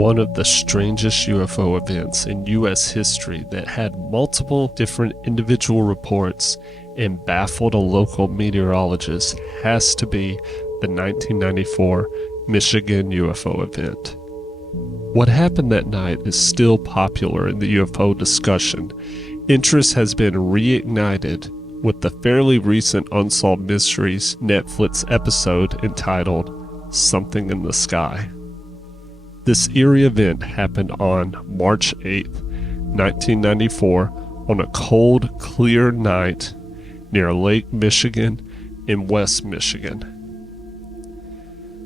one of the strangest UFO events in U.S. history that had multiple different individual reports and baffled a local meteorologist has to be the 1994 Michigan UFO event. What happened that night is still popular in the UFO discussion. Interest has been reignited with the fairly recent Unsolved Mysteries Netflix episode entitled Something in the Sky. This eerie event happened on March 8, 1994, on a cold, clear night near Lake Michigan in West Michigan.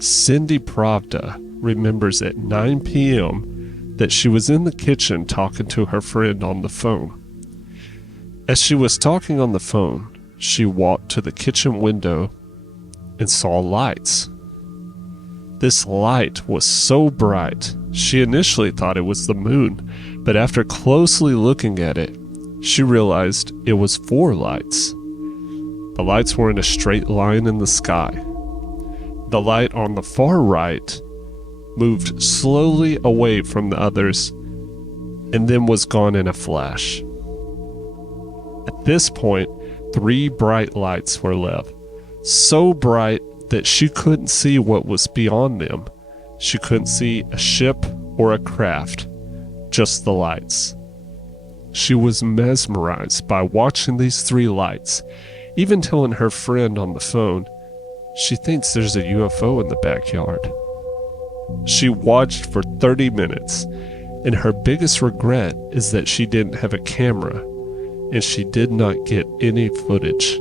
Cindy Pravda remembers at 9 p.m. that she was in the kitchen talking to her friend on the phone. As she was talking on the phone, she walked to the kitchen window and saw lights. This light was so bright, she initially thought it was the moon, but after closely looking at it, she realized it was 4 lights. The lights were in a straight line in the sky. The light on the far right moved slowly away from the others and then was gone in a flash. At this point, 3 bright lights were left, so bright that she couldn't see what was beyond them. She couldn't see a ship or a craft, just the lights. She was mesmerized by watching these 3 lights, even telling her friend on the phone she thinks there's a UFO in the backyard. She watched for 30 minutes, and her biggest regret is that she didn't have a camera, and she did not get any footage.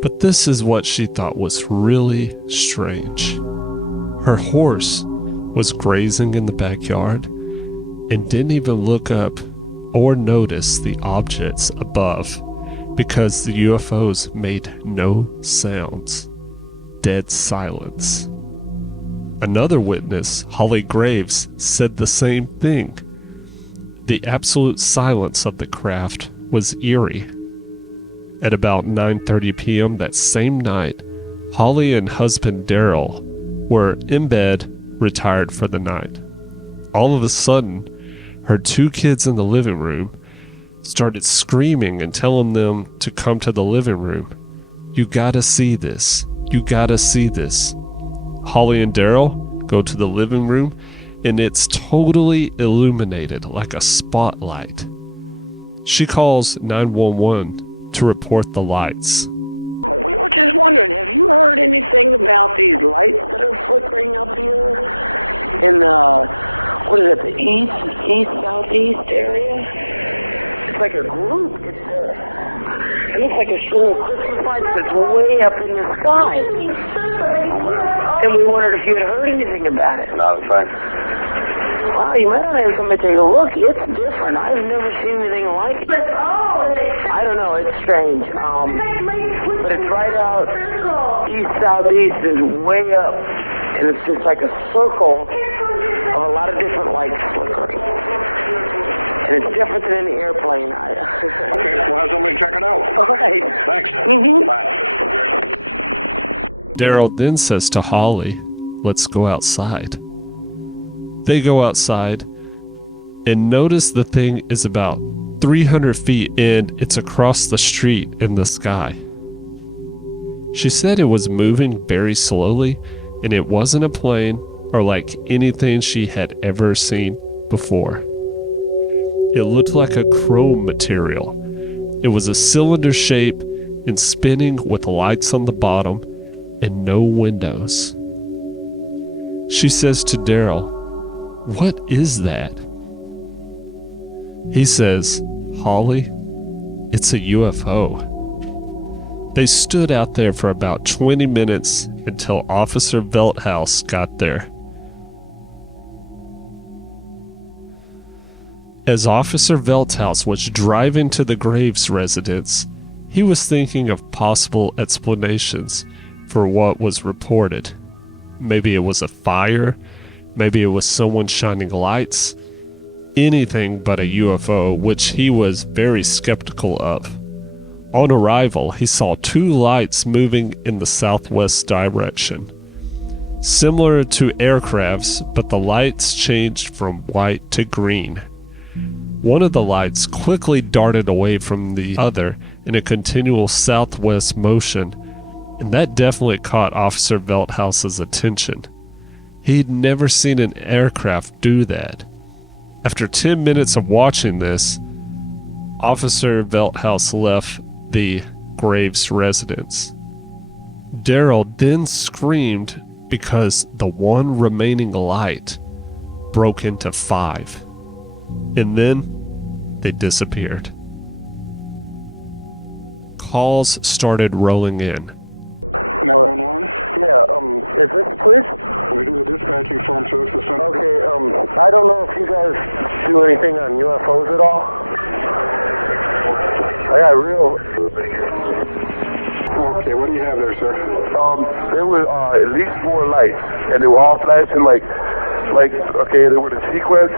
But this is what she thought was really strange. Her horse was grazing in the backyard and didn't even look up or notice the objects above because the UFOs made no sounds. Dead silence. Another witness, Holly Graves, said the same thing. The absolute silence of the craft was eerie. At about 9:30 p.m. that same night, Holly and husband Daryl were in bed, retired for the night. All of a sudden, her 2 kids in the living room started screaming and telling them to come to the living room. "You gotta see this. You gotta see this." Holly and Daryl go to the living room, and it's totally illuminated like a spotlight. She calls 911 to report the lights. We were just wondering, have you heard anything about these lights that are flickering up here in what is it, the east, southeast area? It's like a group. It looks like a string of Christmas lights that's way up in the sky. And we wondered if you had heard anything about it. No, thanks. Wow, you might want to come and take a look. It's different. I've never seen anything like it. I don't know. It's strange. But it's right out east-southeast is way up. And it's just like a circle of a lot of different lights flickering. And it's different than an airplane. Okay, we'll have somebody check it out. All right. Thanks. Mm-hmm. Bye. Daryl then says to Holly, "Let's go outside." They go outside and notice the thing is about 300 feet and it's across the street in the sky. She said it was moving very slowly and it wasn't a plane or like anything she had ever seen before. It looked like a chrome material. It was a cylinder shape and spinning with lights on the bottom and no windows. She says to Daryl, "What is that?" He says, "Holly, it's a UFO." They stood out there for about 20 minutes until Officer Velthouse got there. As Officer Velthouse was driving to the Graves residence, he was thinking of possible explanations for what was reported. Maybe it was a fire, maybe it was someone shining lights, anything but a UFO, which he was very skeptical of. On arrival, he saw 2 lights moving in the southwest direction. similar to aircrafts, but the lights changed from white to green. One of the lights quickly darted away from the other in a continual southwest motion, and that definitely caught Officer Velthouse's attention. He'd never seen an aircraft do that. After 10 minutes of watching this, Officer Velthouse left the Graves residence. Daryl then screamed because the one remaining light broke into 5. And then they disappeared. Calls started rolling in. 911? Yeah, is this police? We do the dispatching form, so it's the center. Okay, I don't know if you guys do anything on UFOs at all. I got real... Okay, what do you have there, sir? There were at least 4 lights, and they were all flashing like, okay, they were the sequence.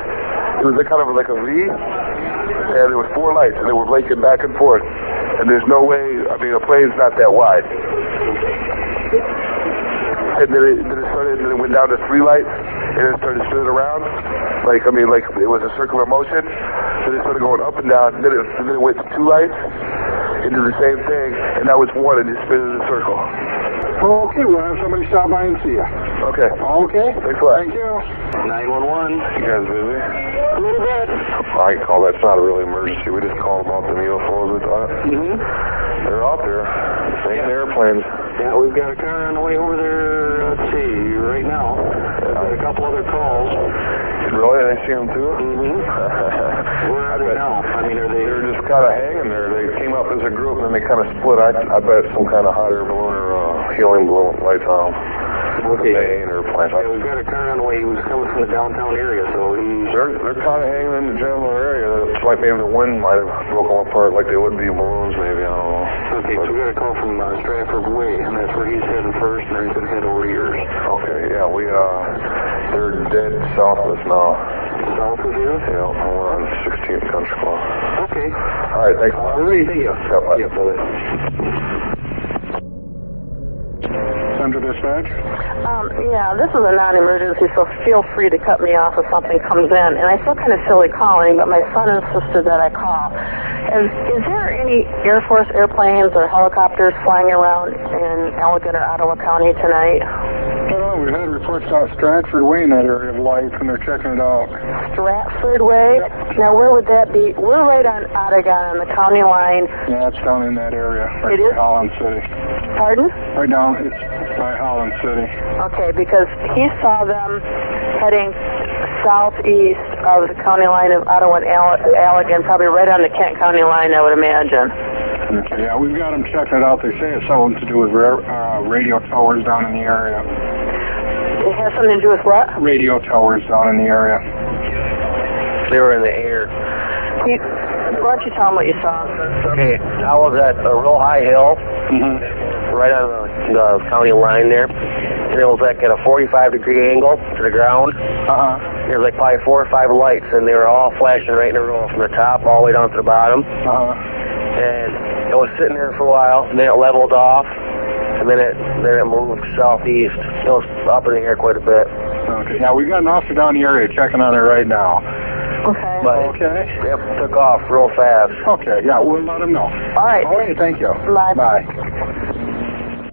It was kind of like a V, and there was 4 lights, and they were blinking back and forth. And there's no way, I mean, a plane's not that wide. And then it went down to 3 lights, and it started spinning around. Like it was a circular motion. Then it started going up and down, and then it went to 2 lights into the same thing, and that was 1, and it spin in a circle. Okay, we'll have somebody stop by and see you. Okay. Okay? Thanks a lot. Thank you. 911. You guys busy? A little bit. I can call that. It's not a real emergency. We just called about the UFOs we thought. Mm-hmm. They're out there. Same airplanes. Yeah, we've got a car on the way over there, let's see, right now. We've got a couple other calls. Really? They see them too? Mm-hmm. Where are they now? I mean, are they... They're just kind of hanging there. They came up as a group and then they kind of split. I bet some kind of hot air balloon or helium balloon with lights on them. Okay. Maine or plant. Yeah, we've got a car on the way. He was coming from the downtown area, so he's... They're kind of hanging in the general area. It's like maybe the wind might have broken them apart like they would be balloons maybe. I don't know. Okay, so we got a call from Stratford Way, and that's where he's heading first, and then he's going to head over to yours. Okay, yeah, they're dead south of us now. South of you? Yeah, we're on 16th Country Club. Okay. All right, thanks. All right, see you. Yeah, bye. Yeah, brother. Center dispatch? Yeah, this is a non-emergency, so feel free to cut me off if something comes in. And I feel kind of silly calling, but my son insisted that I call. Is there any Air Force airplanes or helicopters flying around in Allegan or Ottawa County tonight? Well, we had reports out Stratford Way in that area of lights, and they're checking it out. Stratford Way? Yep. Now, where would that be? We're right on Ottawa on the county line. Yeah, it's down in that area, right It is? by Holland City. Pardon? Right down, it's by Holland City. Okay, because he saw them heading southeast of the county line of Ottawa and Allegan, probably right on the Kent County line, I would imagine. Okay, yeah, we've got them checking it out. They say it's something to do with radio towers down in the area. It has something to do with what? Radio towers down in the area. They were in the air. Why don't you tell them what you saw? Okay, I was at a real high hill, right on the county line there, and it was like at a 45-degree angle to the ground. There was like probably 4 or 5 lights, and they were all flashing right in a row from the top all the way down to the bottom. And it was sitting there for a while, and then it leveled off, and then it moved southeast. It was up in the air quite a bit. Okay, yeah, we got an officer down the area checking on it right now. Okay. But Okay. it took off real fast. Okay, yeah, we'll let them know. All right. All right, thank you. Bye. Bye.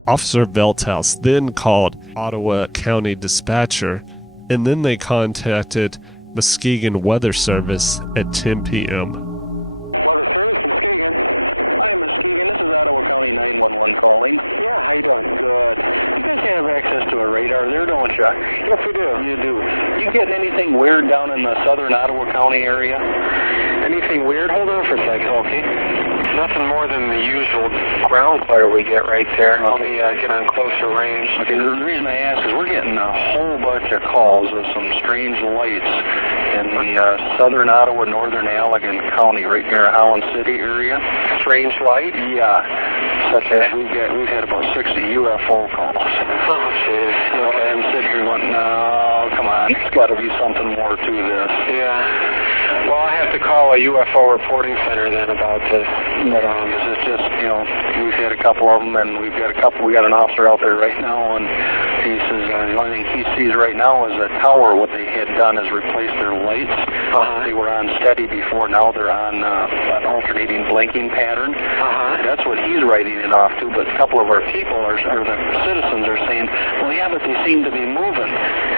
Officer Velthouse then called Ottawa County Dispatcher, and then they contacted Muskegon Weather Service at 10 p.m. Weather Service, Muskegon. Hi, Muskegon. This is Ottawa County 911 calling. Yeah, how you doing? Good. You guys have access to a radar there, don't you? Yes, we do. You do. You getting anything weird down in the southern Ottawa County area? Anything weird? Hold on for a second, okay? Nothing more than the usual ground fire we get right there. Let me get on closer range. Okay, the reason I ask is we're getting a whole bunch of calls of some strange lights in the southern Ottawa, northern Allegan County, right near Holland City area. Strange lights? Yeah. Such as we've had about 60 UFO calls. Oh, jeez. Okay. I'm sitting here going, no, come on. It's got to be something more to this. Yeah. Well, I have to call a UFO reporting center then about this. But it's just, we've had a couple of them, and we got an officer out there right now, and pieces. The only thing he sees right now is a tower. What they had done is replace their lights. They were on steady before. Now they're on an alternating blinking pattern. That's what he's writing it off to. But a couple of our people, or the citizens, are saying, well, yeah, but they seem to be moving.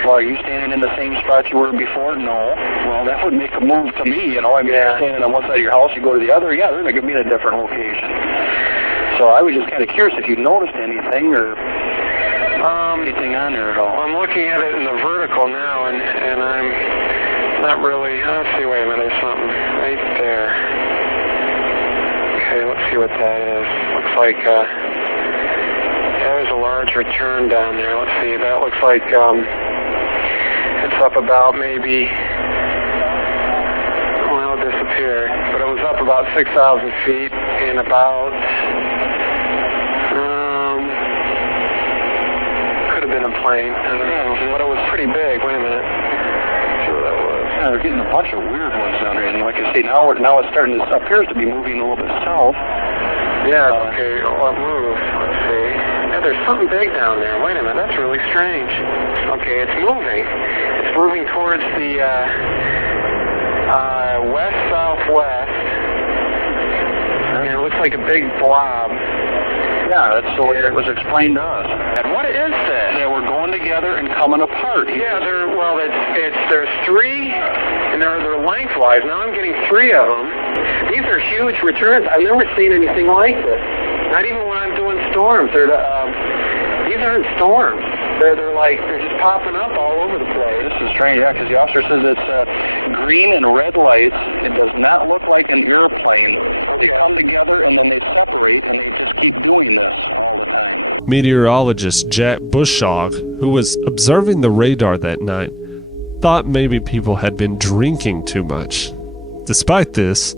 Well, are you standing in the same spot you were before? No. Well, that would make a move to me, you know. I mean, if you're standing on one side of your house, you go to the other, yeah, they're going to be in a different location. So I was just kind of curious if you noticed anything or anything on there at all. I'm looking at it in the vertical now, and I'm not really. Let's see, wait a minute, there's something right there. Okay, let's see what that is. Looks like there's a large return down there. Let's see, that looks like it's up about maybe, well, it disappeared, but it was up about 6,000 feet in about, could have been a plane, I don't know, but it was pretty big. Wait a minute. See what that was. Yeah, they're getting a bunch of weird ones down there, and like I say, now it's starting to, appears to be moving a little bit south. Yeah, okay, what move? Let's see. Yeah, there's something big down there. Wait a minute, that's really strange. Okay, it's moving. It's moving towards the west-southwest. And it looks like a big blob. Yeah, that's the way it was explained to us. And what is that? They were going together and coming apart. Yeah, there's three, and they're lengthwise. Now I'm getting three of them. These are huge returns. I've never seen anything like this. Not even when I'm doing storms. These aren't storms. They're just popping up all over the place. This is strange, yeah, because the officer says it's green and red lights. It does not look like an airplane. Okay. They come together and then they separate, and they just keep doing this all the time. Meteorologist Jack Bushog, who was observing the radar that night, thought maybe people had been drinking too much. Despite this,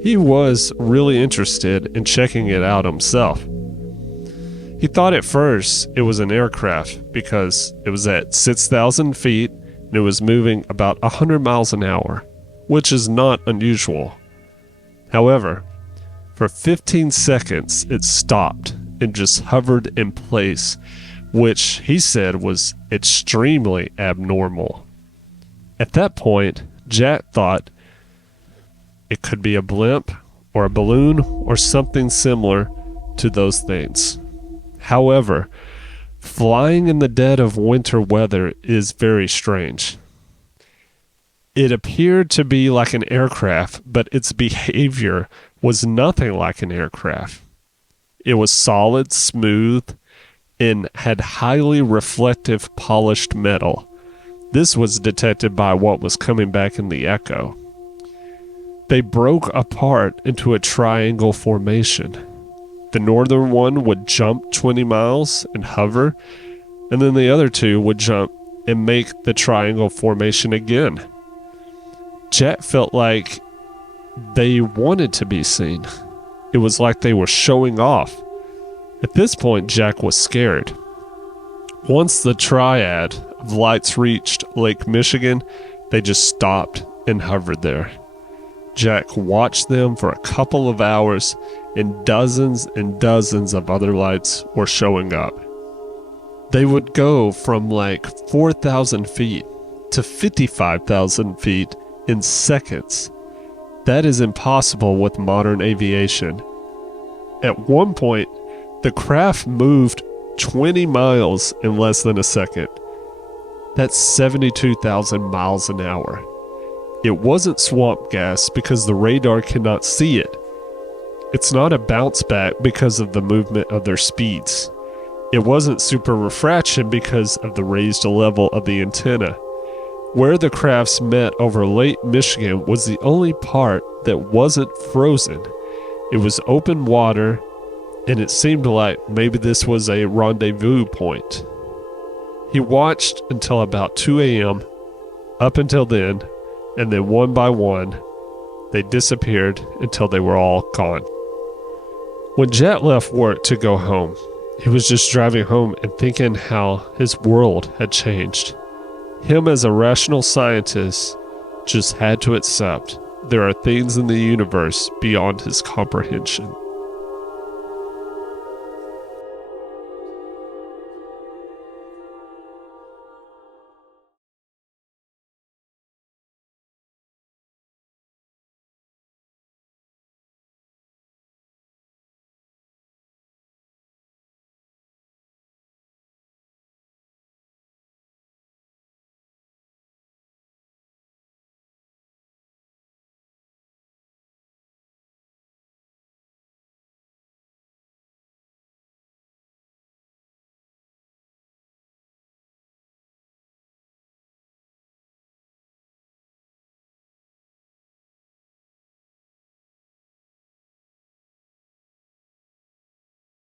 he was really interested in checking it out himself. He thought at first it was an aircraft because it was at 6,000 feet and it was moving about 100 miles an hour, which is not unusual. However, for 15 seconds it stopped and just hovered in place, which he said was extremely abnormal. At that point, Jack thought it could be a blimp or a balloon or something similar to those things. However, flying in the dead of winter weather is very strange. It appeared to be like an aircraft, but its behavior was nothing like an aircraft. It was solid, smooth, and had highly reflective polished metal. This was detected by what was coming back in the echo. They broke apart into a triangle formation. The northern one would jump 20 miles and hover, and then the other two would jump and make the triangle formation again. Jack felt like they wanted to be seen. It was like they were showing off. At this point, Jack was scared. Once the triad of lights reached Lake Michigan, they just stopped and hovered there. Jack watched them for a couple of hours, and dozens of other lights were showing up. They would go from like 4,000 feet to 55,000 feet in seconds. That is impossible with modern aviation. At one point, the craft moved 20 miles in less than a second. That's 72,000 miles an hour. It wasn't swamp gas because the radar cannot see it. It's not a bounce back because of the movement of their speeds. It wasn't super refraction because of the raised level of the antenna. Where the crafts met over Lake Michigan was the only part that wasn't frozen. It was open water, and it seemed like maybe this was a rendezvous point. He watched until about 2 a.m. Up until then, and then one by one, they disappeared until they were all gone. When Jet left work to go home, he was just driving home and thinking how his world had changed. Him as a rational scientist just had to accept there are things in the universe beyond his comprehension.